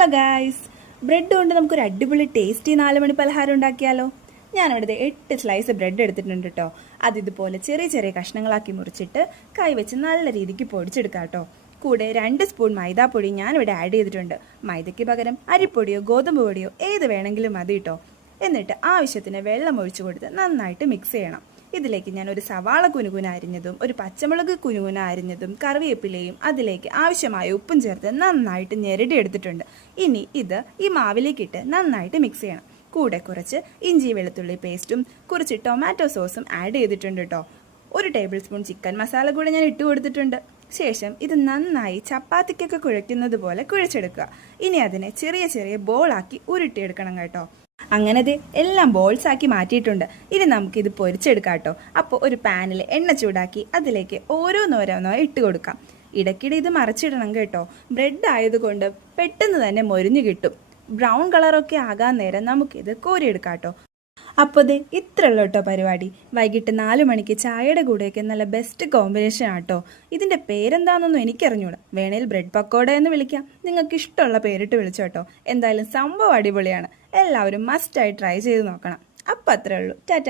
Hello guys bread കൊണ്ട് നമുക്കൊരു അടിപൊളി ടേസ്റ്റി നാല് മണി പലഹാരം ഉണ്ടാക്കിയാലോ? ഞാനിവിടെ എട്ട് സ്ലൈസ് ബ്രെഡ് എടുത്തിട്ടുണ്ട് കേട്ടോ അത് ഇതുപോലെ ചെറിയ ചെറിയ കഷ്ണങ്ങളാക്കി മുറിച്ചിട്ട് കൈവച്ച് നല്ല രീതിക്ക് പൊടിച്ചെടുക്കാം കേട്ടോ കൂടെ രണ്ട് സ്പൂൺ മൈദാപ്പൊടി ഞാനിവിടെ ആഡ് ചെയ്തിട്ടുണ്ട്. മൈദയ്ക്ക് പകരം അരിപ്പൊടിയോ ഗോതമ്പ് പൊടിയോ ഏത് വേണമെങ്കിലും മതി കേട്ടോ എന്നിട്ട് ആവശ്യത്തിന് വെള്ളം ഒഴിച്ചു കൊടുത്ത് നന്നായിട്ട് മിക്സ് ചെയ്യണം. ഇതിലേക്ക് ഞാൻ ഒരു സവാള കുനുകുന അരിഞ്ഞതും ഒരു പച്ചമുളക് കുനുകുന അരിഞ്ഞതും കറിവേപ്പിലയും അതിലേക്ക് ആവശ്യമായ ഉപ്പും ചേർത്ത് നന്നായിട്ട് ഞെരടി എടുത്തിട്ടുണ്ട്. ഇനി ഇത് ഈ മാവിലേക്കിട്ട് നന്നായിട്ട് മിക്സ് ചെയ്യണം. കൂടെ കുറച്ച് ഇഞ്ചി വെളുത്തുള്ളി പേസ്റ്റും കുറച്ച് ടൊമാറ്റോ സോസും ആഡ് ചെയ്തിട്ടുണ്ട് കേട്ടോ ഒരു ടേബിൾ സ്പൂൺ ചിക്കൻ മസാല കൂടെ ഞാൻ ഇട്ട് കൊടുത്തിട്ടുണ്ട്. ശേഷം ഇത് നന്നായി ചപ്പാത്തിക്കൊക്കെ കുഴയ്ക്കുന്നത് പോലെ കുഴച്ചെടുക്കുക. ഇനി അതിനെ ചെറിയ ചെറിയ ബോളാക്കി ഉരുട്ടിയെടുക്കണം കേട്ടോ. അങ്ങനെ എല്ലാം ബോൾസ് ആക്കി മാറ്റിയിട്ടുണ്ട്. ഇനി നമുക്കിത് പൊരിച്ചെടുക്കാം കേട്ടോ. അപ്പോൾ ഒരു പാനിൽ എണ്ണ ചൂടാക്കി അതിലേക്ക് ഓരോന്നോരോന്നോ ഇട്ട് കൊടുക്കാം. ഇടയ്ക്കിടെ ഇത് മറിച്ചിടണം കേട്ടോ. ബ്രെഡ് ആയതുകൊണ്ട് പെട്ടെന്ന് തന്നെ മൊരിഞ്ഞു കിട്ടും. ബ്രൗൺ കളറൊക്കെ ആകാൻ നേരം നമുക്കിത് കോരിയെടുക്കാം കേട്ടോ. അപ്പോൾ ഇത് ഇത്ര ഉള്ള കേട്ടോ പരിപാടി. വൈകിട്ട് നാല് മണിക്ക് ചായയുടെ കൂടെയൊക്കെ നല്ല ബെസ്റ്റ് കോമ്പിനേഷൻ ആട്ടോ ഇതിന്റെ പേരെന്താണെന്നൊന്നും എനിക്കറിഞ്ഞൂടാ. വേണേൽ ബ്രെഡ് പക്കോട എന്ന് വിളിക്കാം. നിങ്ങൾക്ക് ഇഷ്ടമുള്ള പേരിട്ട് വിളിച്ചോട്ടോ എന്തായാലും സംഭവം അടിപൊളിയാണ്. എല്ലാവരും മസ്റ്റായി ട്രൈ ചെയ്ത് നോക്കണം. അപ്പം അത്രേ ഉള്ളൂ. ടാറ്റ.